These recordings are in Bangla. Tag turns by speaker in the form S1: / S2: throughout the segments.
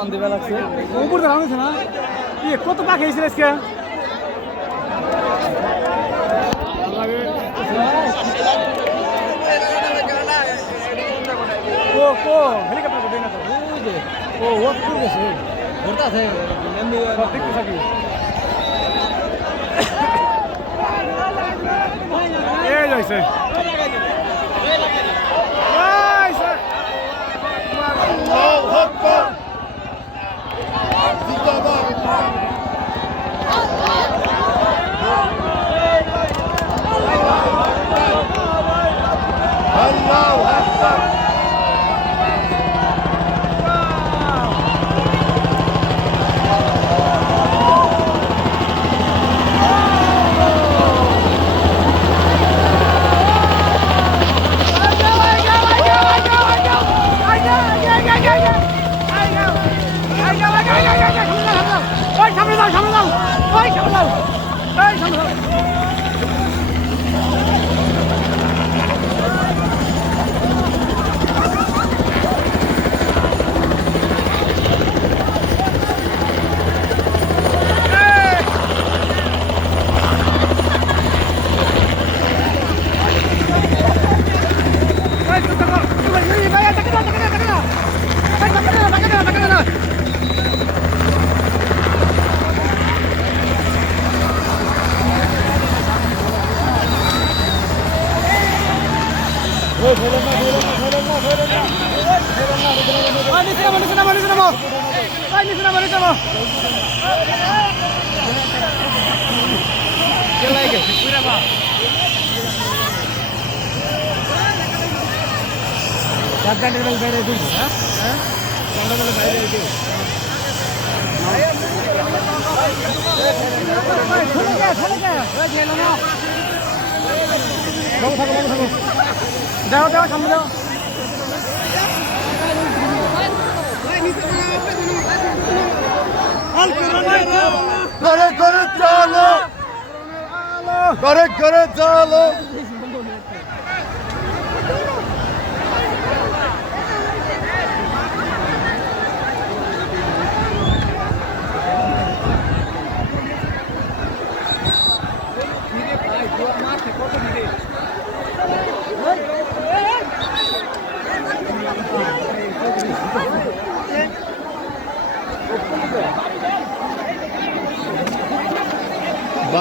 S1: রাউন্ড দিবে লাগছে।
S2: উপর দাঁড়ানো হয়েছে না? ইয়ে কত পাখি হয়েছিল আজকে? ও, কো, হেলিকপ্টার দেয় না ও ওয়াক করে গেছে
S1: ঘুরতে আছে এমনি
S2: দেখতে থাকি। এই যাইছে
S3: ঘরে করে চালো। করে করে চলো।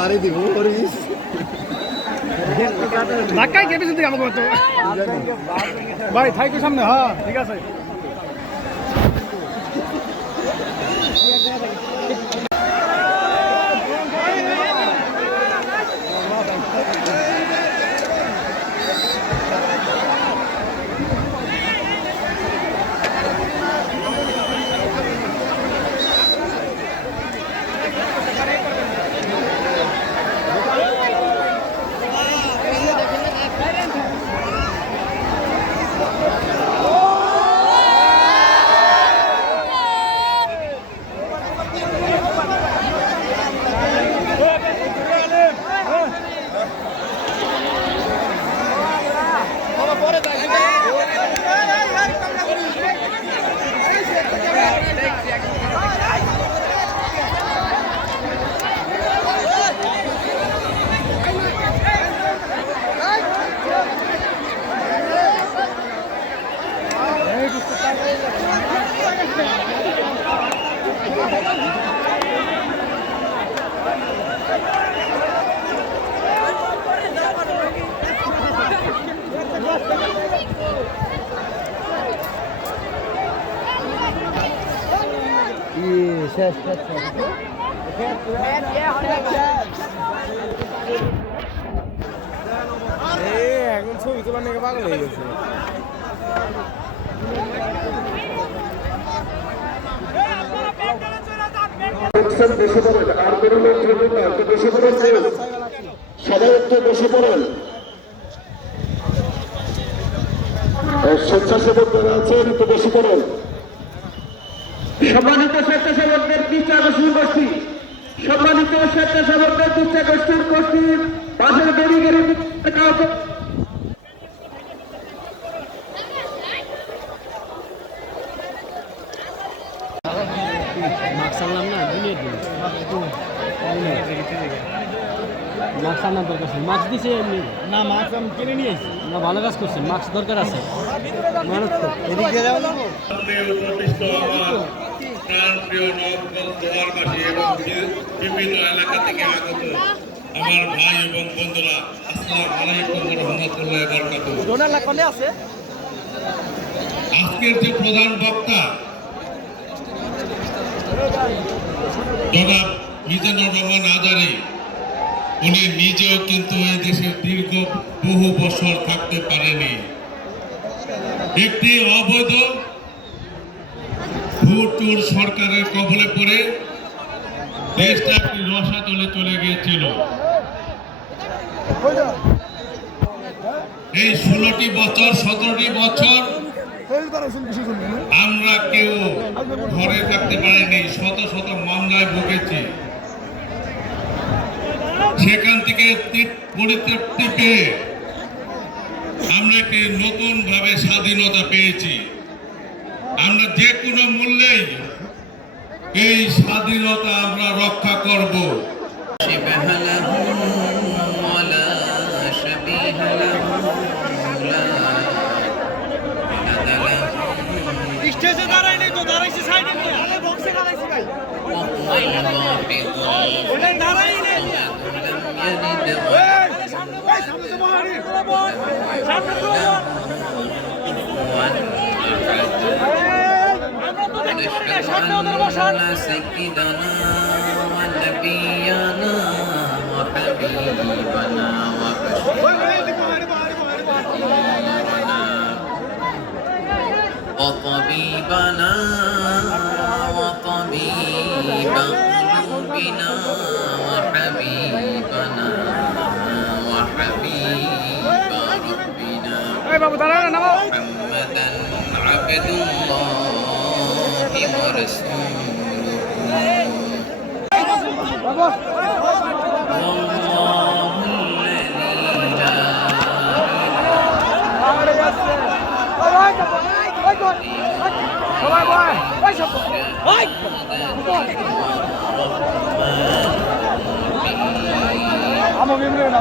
S3: বাড়ি দিব করিস
S2: ধাক্কাই কে পিছন থেকে আমাকে ভাই থাইকে সামনে হ্যাঁ ঠিক আছে। এখন ছবি তোলার নাকি পাগল গেছে
S3: দেখছেন বসে পড়েন আর কোনো লোক ধরবেন না তো বসে পড়েন কেউ সবাই একটু বসে পড়েন স্বেচ্ছাসেবক আছেন, একটু বসে পড়েন। সম্মানিত স্বেচ্ছাসেবকদের পিচা গোষ্ঠীর গোষ্ঠী সম্মানিত স্বেচ্ছাসেবকদের পিচা গোষ্ঠীর গোষ্ঠীর পাশের বেরি গেড়ে কাউকে
S1: মাস্ক আনার দরকার আছে। মাস্ক দিছে এমনি।
S2: না মাছ আমি কিনে নিয়ে
S1: না ভালো কাজ করছেন মাস্ক দরকার আছে। মানুষ তো
S2: এদিক দিয়ে যাব না।
S4: সামনে উপস্থিত আমার প্রাণপ্রিয় নবগঞ্জ দোয়ারবাসী এবং বিভিন্ন এলাকা থেকে আগত আমার ভাই এবং বন্ধুরা আসসালামু আলাইকুম রাহমাতুল্লাহি
S2: আছে?
S4: আজকের যে প্রধান বক্তা জনাব মিজানুর রহমান আজারি উনি নিজেও কিন্তু এই দেশের দীর্ঘ বহু বছর থাকতে পারেনি। একটি অবৈধ ভুটুর সরকারের কবলে পড়ে দেশটা একটি রসাতলে চলে গিয়েছিল। এই ষোলোটি বছর, সতেরোটি বছর আমরা কেউ ঘরে থাকতে পারিনি, শত শত মামলায় ভুগেছি। সেখান থেকে তৃপ- পরিতৃপ্তি পেয়ে আমরা একটি নতুন ভাবে স্বাধীনতা পেয়েছি। আমরা যে কোনো মূল্যেই এই স্বাধীনতা আমরা রক্ষা করব।
S2: স্টেজে দাঁড়াইনি তো দাঁড়াইছি সাইডে বক্সে দাঁড়াইছি সামনে সামনে
S5: وعلى سيدنا ونبينا وحبيبنا وطبيبنا وطبيب قلوبنا وحبيبنا وحبيب ربنا محمدا عبد الله ورسوله والله الذي لا
S2: সবাই বয় ওই সব ওই আমার বিমলে না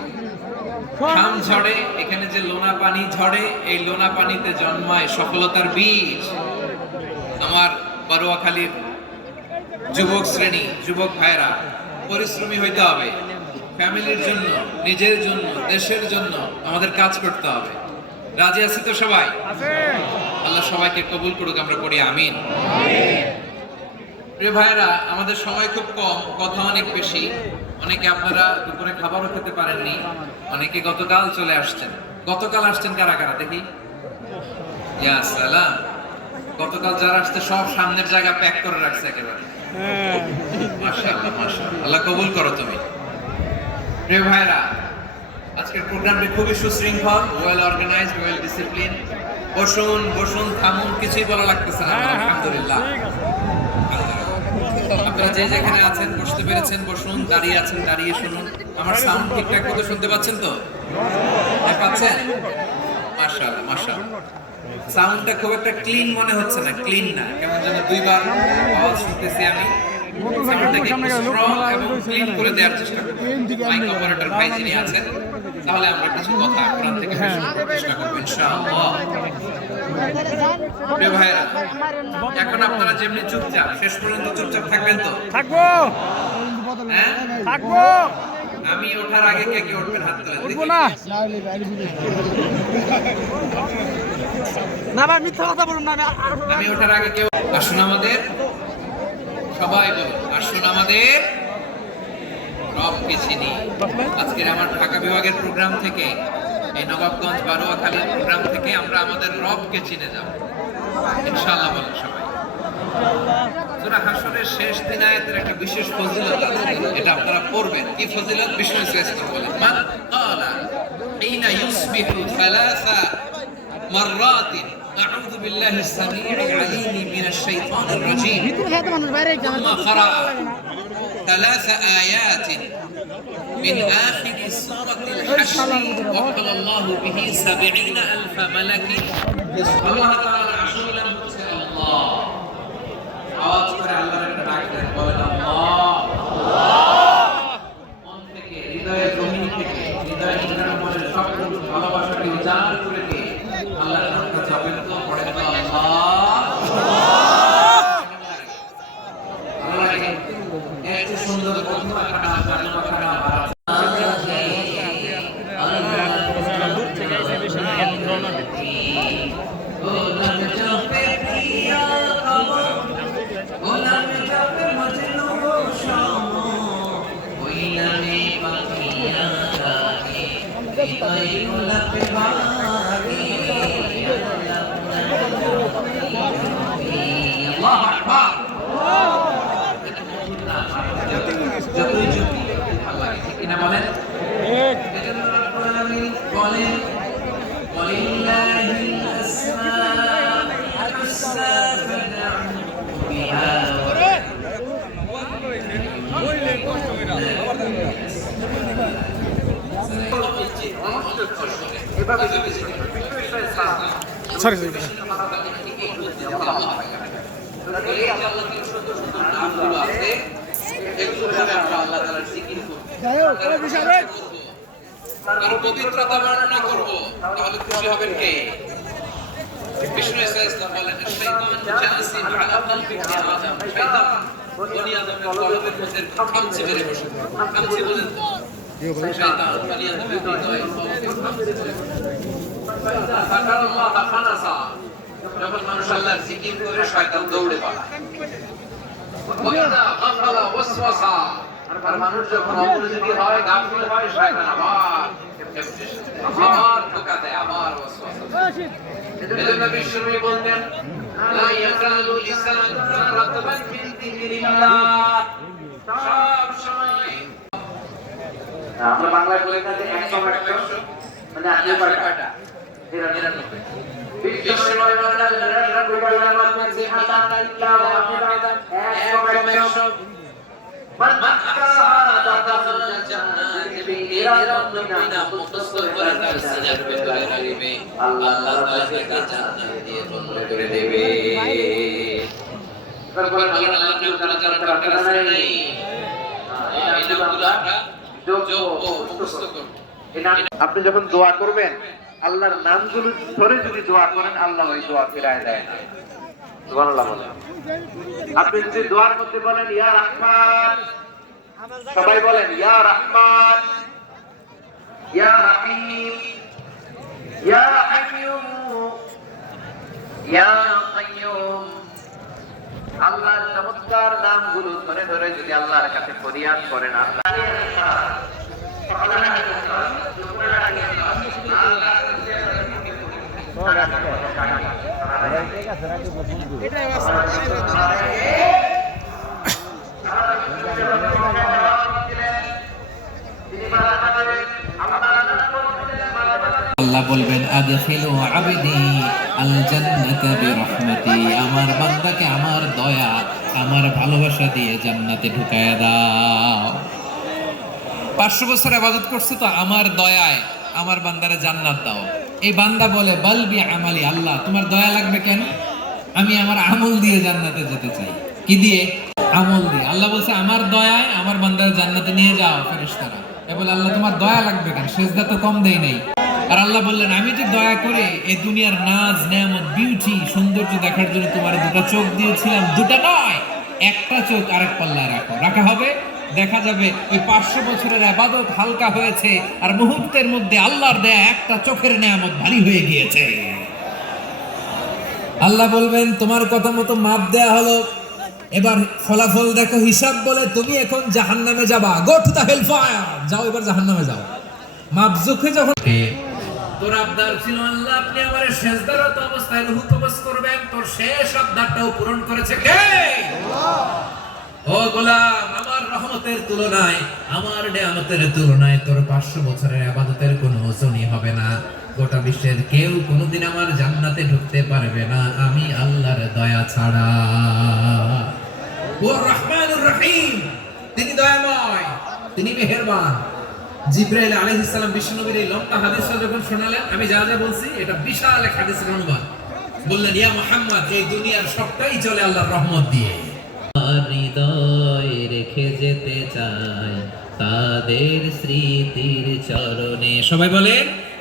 S5: ঘাম ঝরে এখানে যে লোনা পানি ঝরে এই লোনা পানিতে জন্মায় সফলতার বীজ। আমার বারোয়াখালীর যুবক শ্রেণি যুবক ভাইরা পরিশ্রমী হইতে হবে। ফ্যামিলির জন্য নিজের জন্য দেশের জন্য আমাদের কাজ করতে হবে। রাজি আছি তো সবাই? আল্লাহ সবাইকে কবুল করুক আমরা পড়ি আমিন। প্রিয় ভাইরা আমাদের সময় খুব কম কথা অনেক বেশি। অনেকে আপনারা দুপুরে খাবারও খেতে পারেননি অনেকে গতকাল চলে আসছেন। গতকাল আসছেন কারা কারা? দেখি। সালাম। গতকাল যারা আসছে সব সামনের জায়গা প্যাক করে রাখছে একেবারে। মাশাআল্লাহ মাশাআল্লাহ। আল্লাহ কবুল করো তুমি। প্রিয় ভাইরা আজকের প্রোগ্রামটি খুবই সুশৃঙ্খল ওয়েল অর্গানাইজড ওয়েল ডিসিপ্লিন বসুন বসুন থামুন কিছুই বলা লাগতেছে না। আলহামদুলিল্লাহ। আপনারা যে যেখানে আছেন বসতে পেরেছেন বসুন দাঁড়িয়ে আছেন দাঁড়িয়ে শুনুন। আমার সাউন্ড ঠিকঠাক মতো শুনতে পাচ্ছেন তো? হ্যাঁ, পাচ্ছেন? মাশাআল্লাহ মাশাআল্লাহ। সাউন্ডটা খুব একটা ক্লিন মনে হচ্ছে না ক্লিন না। কেমন যেন দুইবার আওয়াজ শুনতেছি আমি। সাউন্ডটাকে স্ট্রং এবং ক্লিন করে দেওয়ার চেষ্টা মাইক অপারেটর ভাই যিনি আছেন তাহলে আমরা কিছু কথা কোরআন থেকে চেষ্টা করব ইনশাআল্লাহ। ভাইরা এখন আপনারা যেমনি চুপচাপ শেষ পর্যন্ত চুপচাপ থাকবেন তো?
S2: থাকব।
S5: হ্যাঁ?
S2: থাকব।
S5: আমি ওঠার আগে কে কে উঠবেন হাত তোলেন
S2: উঠবো না। না ভাই মিথ্যা কথা বলুন না আমি-
S5: ওঠার আগে কেউ আসুন আমাদের। সবাই বলুন আসুন আমাদের। আজকের আমার ঢাকা বিভাগের প্রোগ্রাম থেকে এই নবাবগঞ্জ বারোয়াখালীর প্রোগ্রাম থেকে আমরা আমাদের রবকে চিনে যাব ইনশাআল্লাহ বলেন সবাই সূরা হাশরের শেষ দিন আয়াতের একটা বিশেষ ফজিলত আছে এটা আপনারা পড়বেন কি ফজিলত বিষ্ণু শ্রেষ্ঠ বলেন মান ক্বালা হিনা ইউসবিহু সালাসা মাররাতিন আউযু বিল্লাহি السميع العليم من الشيطان الرجيم
S2: ভিতরে খেতে মানুষ বাইরে
S5: ثم قرأ ثلاث آيات من آخر سورة الحشر وقل الله به سبعين ألف ملك الله تعالى عشولا الله আওয়াজ করে আল্লাহর একটা ডাক দেন বলেন আল্লাহ
S2: সরি সরি
S5: তার পবিত্রতা বর্ণনা করব তাহলে খুশি হবেন কে বিষ্ণু ইসলাম বলেন শয়তান জাসিম আলা কলবি আদম শয়তান বনি আদমের কলবের মধ্যে খামচে মেরে বসে খামচে বলেন তো বনি আদমের হৃদয়ে খামচে মেরে বসে যখন মানুষ আল্লাহর জিকির করে শয়তান দৌড়ে পালায় আর মানুষ যখন অমনোযোগী হয় গাফিল হয় শয়তান আবার আবার ধোকা দেয় আবার এজন্য বিশ্বনবী বলতেন লা ইয়াজালু লিসানুকা রাতবান মিন যিকরিল্লাহ সব সময়
S3: আমরা বাংলায় বলে মানে ইল্লা ওয়াহিদান একশো একশো মান মাক্কা দাখাল
S6: আপনি যখন দোয়া করবেন আল্লাহর নামগুলো ধরে যদি দোয়া করেন আল্লাহ ওই দোয়া ফিরায় দেয় আপনি যদি দোয়ার মধ্যে বলেন ইয়া রহমান সবাই বলেন ইয়া রহমান ইয়া রহিম ইয়া হাইয়ুম ইয়া কাইয়ুম আল্লাহর চমৎকার নামগুলো ধরে ধরে যদি আল্লাহর কাছে ফরিয়াদ করেন আল্লাহ
S5: আমার বান্দাকে আমার দয়া, আমার ভালোবাসা দিয়ে জান্নাতে ঢুকায়া দাও। পাঁচশো বছর আবাদত করছে তো আমার দয়ায় আমার বান্দারে জান্নাত দাও। এই বান্দা বলে বলবি আমালি, আল্লাহ, তোমার দয়া লাগবে কেন? আমি আমার আমল দিয়ে জান্নাতে যেতে চাই। কি দিয়ে? আমল দিয়ে। আল্লাহ বলছে, আমার দয়ায় আমার বান্দারে জান্নাতে নিয়ে যাও ফেরেশতারা। এ বলে, আল্লাহ, তোমার দয়া লাগবে কেন? সেজদা তো কম দেই নাই। আর আল্লাহ বললেন, আমি যে দয়া করে এই দুনিয়ার নাজ, নেয়ামত বিউটি সৌন্দর্য দেখার জন্য তোমার দুটা চোখ দিয়েছিলাম, দুটা নয়, একটা চোখ আরেক পাল্লায় রাখো। রাখা হবে। দেখা যাবে ওই পাঁচশো বছরের আবাদত হালকা হয়েছে আর মুহূর্তের মধ্যে আল্লাহর দেয়া একটা চোখের নেয়ামত ভারী হয়ে গিয়েছে। আল্লাহ বলবেন তোমার কথা মতো মাপ দেয়া হলো। এবার ফলাফল দেখো হিসাব বলে তুমি এখন জাহান্নামে যাবা। গো টু দা হেল যাও এবার জাহান্নামে যাও। মাপ চোখে যখন তোর আবদার ছিল আল্লাহ আপনি আমার শেষদারত অবস্থায় রুহু কবজ করবেন। তোর শেষ আবদারটাও পূরণ করেছে কে? ও গোলাম রহমতের তুলনায়, আমার নেয়ামতের তুলনায় তোর পাঁচশো বছরের আবাদতের কোনো ওজনই হবে না। গোটা বিশ্বের কেউ কোনোদিন আমার জান্নাতে ঢুকতে পারবে না, আমি আল্লাহর দয়া ছাড়া। তিনি মেহেরবান। বিশ্বনবীর শোনালেন, আমি বলছি, এটা বিশাল বললেন, ইয়া মুহাম্মদ, এই দুনিয়ার সবটাই চলে আল্লাহর রহমত দিয়ে। হৃদয় রেখে যেতে চাই তাদের স্মৃতির চরণে। সবাই বলে,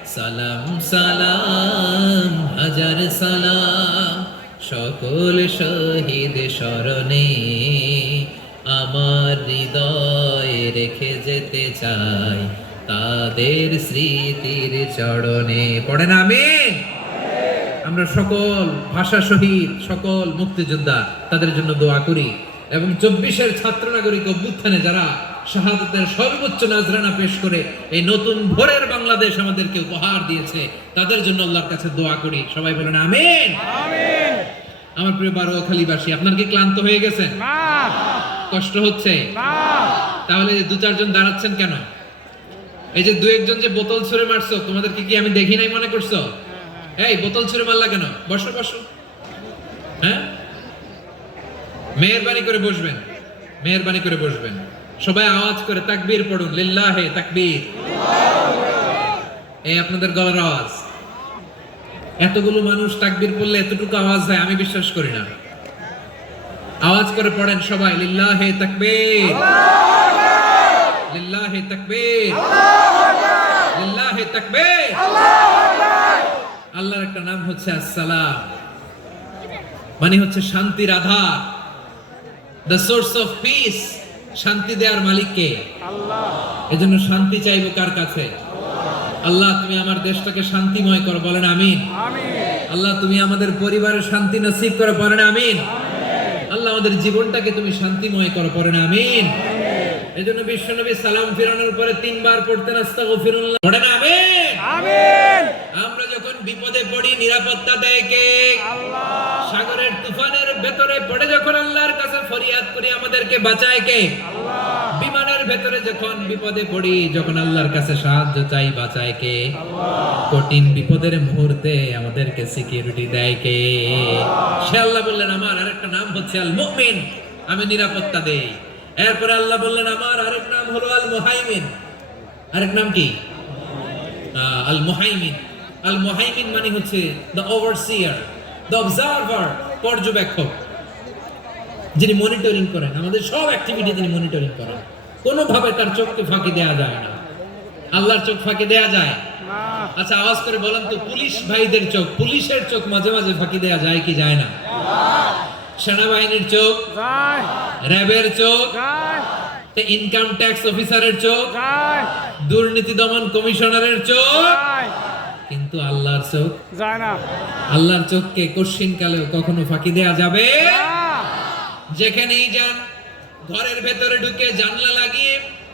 S5: সালাম সালাম, হাজার সালাম, সকল শহীদ স্মরণে। আমার হৃদয় রেখে যেতে চাই তাদের স্মৃতির চরণে। পড়েন আমি? আমরা সকল ভাষা শহীদ, সকল মুক্তিযোদ্ধা, তাদের জন্য দোয়া করি। এবং চব্বিশের ছাত্র নাগরিক অভ্যুত্থানে যারা শাহাদতের সর্বোচ্চ নাজরানা পেশ করে এই নতুন ভোরের বাংলাদেশ আমাদেরকে উপহার দিয়েছে তাদের জন্য আল্লাহর কাছে দোয়া করি। সবাই বলেন আমিন। আমার প্রিয় বারোখালীবাসী আপনার কি ক্লান্ত হয়ে গেছেন
S2: না।
S5: কষ্ট হচ্ছে? তাহলে দু চারজন দাঁড়াচ্ছেন কেন? এই যে দু একজন যে বোতল ছুঁড়ে মারছো তোমাদেরকে কি আমি দেখি নাই মনে করছ? এই বোতল ছুঁড়ে মারলা কেন? বসো বসো। হ্যাঁ? মেহরবানি করে বসবেন। মেহরবানি করে বসবেন। সবাই আওয়াজ করে তাকবীর পড়ুন। লিল্লাহে তাকবীর। এই আপনাদের গলার আওয়াজ। এতগুলো মানুষ তাকবীর পড়লে এতটুকু আওয়াজ হয় আমি বিশ্বাস করি না। আওয়াজ করে পড়েন সবাই, লিল্লাহে তাকবীর। লিল্লাহে তাকবীর। লিল্লাহে তাকবীর। আল্লাহর একটা নাম হচ্ছে আসসালাম। মানে হচ্ছে শান্তির আধার। দ্য সোর্স অফ পিস শান্তি দেওয়ার মালিককে। এজন্য শান্তি চাইব কার কাছে? আল্লাহ তুমি আমার দেশটাকে শান্তিময় করো বলেন আমিন। আল্লাহ তুমি আমাদের পরিবারের শান্তি নসিব করে পড়েন আমিন। আল্লাহ আমাদের জীবনটাকে তুমি শান্তিময় করো পড়েন আমিন। এজন্য বিশ্বনবী সালাম ফিরানোর পরে তিনবার পড়তেন আস্তাগফিরুল্লাহ। পড়েন আমিন।
S2: আমিন।
S5: আমরা যখন বিপদে পড়ি নিরাপত্তা দেয় কে? সাগরের তুফানের ভেতরে পড়ে যখন আল্লাহর কাছে ফরিয়াদ করি আমাদেরকে বাঁচায় কে? বিমানের ভেতরে যখন বিপদে পড়ি যখন আল্লাহর কাছে সাহায্য চাই বাঁচায় কে? কঠিন বিপদের মুহূর্তে আমাদেরকে সিকিউরিটি দেয় কে? সে আল্লাহ বললেন আমার আরেকটা নাম হচ্ছে আল মুমিন আমি নিরাপত্তা দেই। এরপরে আল্লাহ বললেন আমার আরেক নাম হলো আল মুহাইমিন আরেক নাম কি? আল মুহাইমিন আল মুহাইমিন মানে হচ্ছে দ্য ওভারসিয়ার দ্য অবজারভার পর্যবেক্ষক যিনি মনিটরিং করেন। আমাদের সব অ্যাক্টিভিটি তিনি মনিটরিং করেন। কোনোভাবে তার চোখকে ফাঁকি দেয়া যায় না। আল্লাহর চোখ ফাঁকি দেয়া যায়? আচ্ছা আওয়াজ করে বলেন তো পুলিশ ভাইদের চোখ পুলিশের চোখ মাঝে মাঝে ফাঁকি দেয়া যায় কি যায় না? সেনাবাহিনীর চোখ র্যাবের চোখ ইনকাম ট্যাক্স অফিসারের চোখ দুর্নীতি দমন কমিশনারের চোখ কিন্তু আল্লাহর চোখ
S2: যায় না
S5: আল্লাহর চোখকে কশিন কালেও কখনো ফাঁকি দেয়া যাবে
S2: না।
S5: যেখানেই যান ঘরের ভেতরে ঢুকে জানলা লাগিয়ে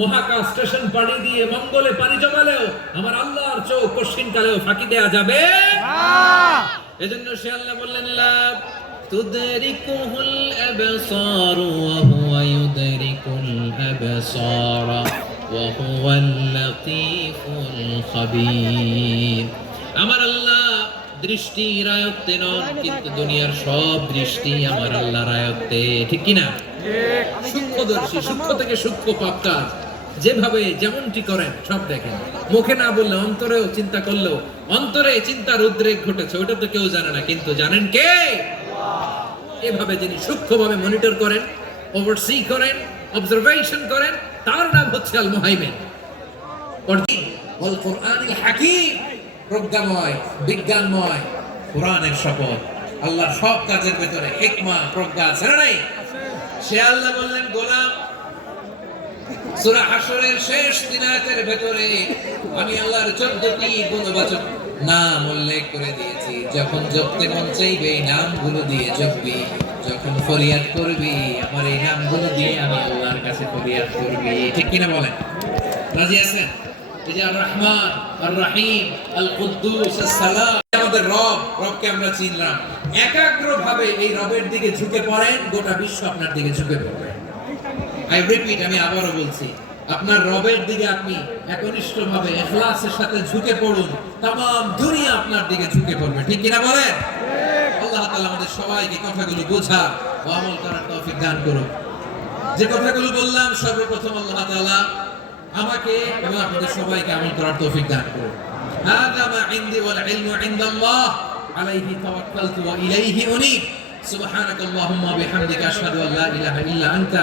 S5: মহাকাশ স্টেশন পানি দিয়ে মঙ্গলে পানি জমালেও আমার আল্লাহর চোখ কশিন কালেও ফাঁকি দেয়া যাবে। এজন্য সে আল্লাহ বললেন লা তুদরিকুহুল আবসার ওয়া হুয়া ইউদরিকুল আবসার ওয়া হুয়াল লাতীফুল খাবীর। আমার আল্লাহ দৃষ্টি রায়ত্তে নন কিন্তু দুনিয়ার সব দৃষ্টি আমার আল্লাহ রায়ত্তে ঠিক কি না সূক্ষ্মদর্শী, সূক্ষ্ম থেকে সূক্ষ্ম পাপ কাজ যেভাবে যেমনটি করেন, সব দেখেন। মুখে না বললে অন্তরেও চিন্তা করলেও, অন্তরে চিন্তার উদ্রেক ঘটেছে, ওটা তো কেউ জানে না, কিন্তু জানেন কে? এভাবে যিনি সূক্ষ্মভাবে মনিটর করেন ওভারসি করেন অবজারভেশন করেন, তার নাম হচ্ছে আল মুহাইমিন প্রজ্ঞাময়, বিজ্ঞানময়, কোরআনের শপথ। আল্লাহর সব কাজের ভেতরে প্রজ্ঞা নাই? সে আল্লাহ বললেন, গোলাম, সূরা হাশরের শেষ তিন আয়াতের ভেতরে আমি আল্লাহর 14টি গুণবাচক নাম উল্লেখ করে দিয়েছি। যখন জপতে মন চাইবে, এই নামগুলো দিয়ে জপবি। যখন ফরিয়াদ করবি, আমার এই নামগুলো দিয়ে আমি আল্লাহর কাছে ফরিয়াদ করবি। ঠিক কিনা বলেন? রাজি আছেন? এই যে রহমান আর রাহিম আল কুদ্দুস সালাম আমাদের রব, রবকে আমরা চিনলাম। একাগ্র ভাবে এই রবের দিকে ঝুঁকে পড়েন, গোটা বিশ্ব আপনার দিকে ঝুঁকে পড়বে। আই রিপিট আমি আবারও বলছি, আপনার রবের দিকে আপনি একনিষ্ঠ ভাবে এখলাসের সাথে ঝুঁকে পড়ুন। তাম দুনিয়া আপনার দিকে ঝুঁকে পড়বে। ঠিক কিনা বলেন? আল্লাহ তাআলা আমাদের সবাইকে কথাগুলো বোঝা ও আমল করার তৌফিক দান করুন যে কথাগুলো বললাম, সর্বপ্রথম আল্লাহ তাআলা আমাকে এবং আপনাদের সবাইকে আমল করার তৌফিক দান করুন هذا ما عندي والعلم عند الله عليه توكلت وإليه أنيب سبحانك اللهم وبحمدك أشهد أن لا إله إلا أنت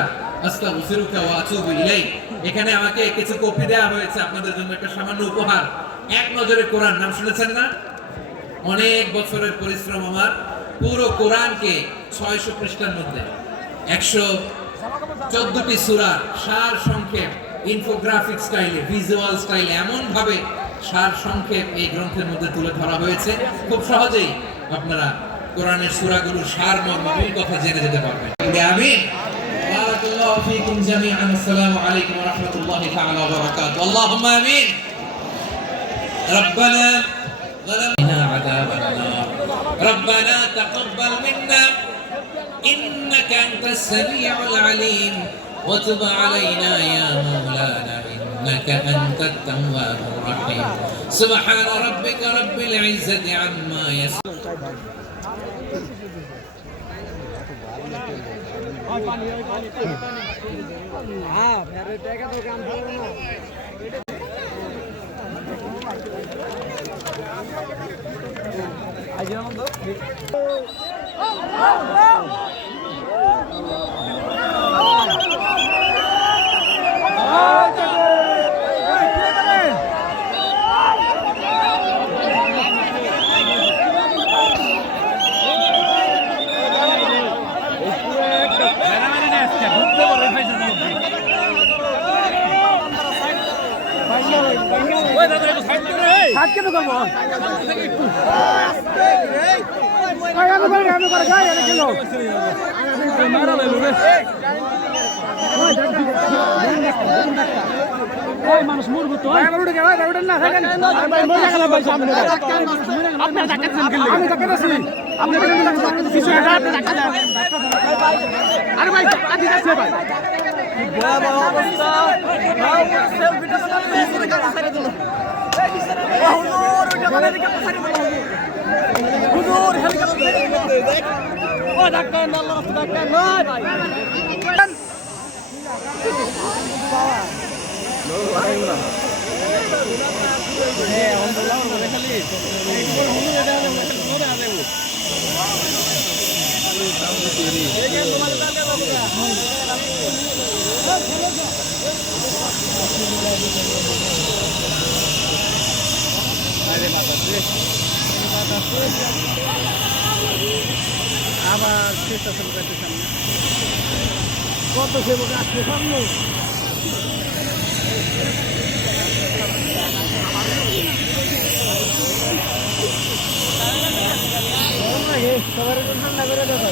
S5: أستغفرك وأتوب إليك এখানে আমাকে কিছু কপি দেওয়া হয়েছে আপনাদের জন্য একটা সামান্য উপহার এক নজরে কোরআন নাম শুনেছেন না অনেক বছরের পরিশ্রম আমার পুরো কোরআনকে ছয়শো পৃষ্ঠার মধ্যে একশো চোদ্দটি সুরা সার সংক্ষেপ ইনফোগ্রাফিক স্টাইলে ভিজুয়াল স্টাইলে এমন ভাবে সার সংক্ষেপ এই গ্রন্থের মধ্যে তুলে ধরা হয়েছে খুব সহজেই আপনারা কোরআনের সূরাগুলোর সার মর্ম মূল কথা জেনে যেতে পারবেন আমিন বারাকাল্লাহু ফীকুম জামিআন আসসালামু আলাইকুম ওয়া রাহমাতুল্লাহি তাআলা ওয়া বারাকাতুহু আল্লাহুম্মা আমিন ربنا ظلمنا عذاب النار ربنا تقبل منا إنك أنت السميع العليم وتب علينا يا مولانا إنك أنت التواب الرحيم. سبحان ربك رب العزة عما يصفون.
S2: আজ কেন করব মানুষ মরবো তো আমি আপনি কিছু আপনি দেন আরে ভাই ধাক্কা দিতেছে ভাই ভয়াবহ অবস্থা ও ডাক্তার না আল্লাহ রাস্তা ডাক্তার নয় ভাই। আবার শুরু করতে সামনে। কত সেবক আসছে সামনে? সবার ঠান্ডা করে দেখো।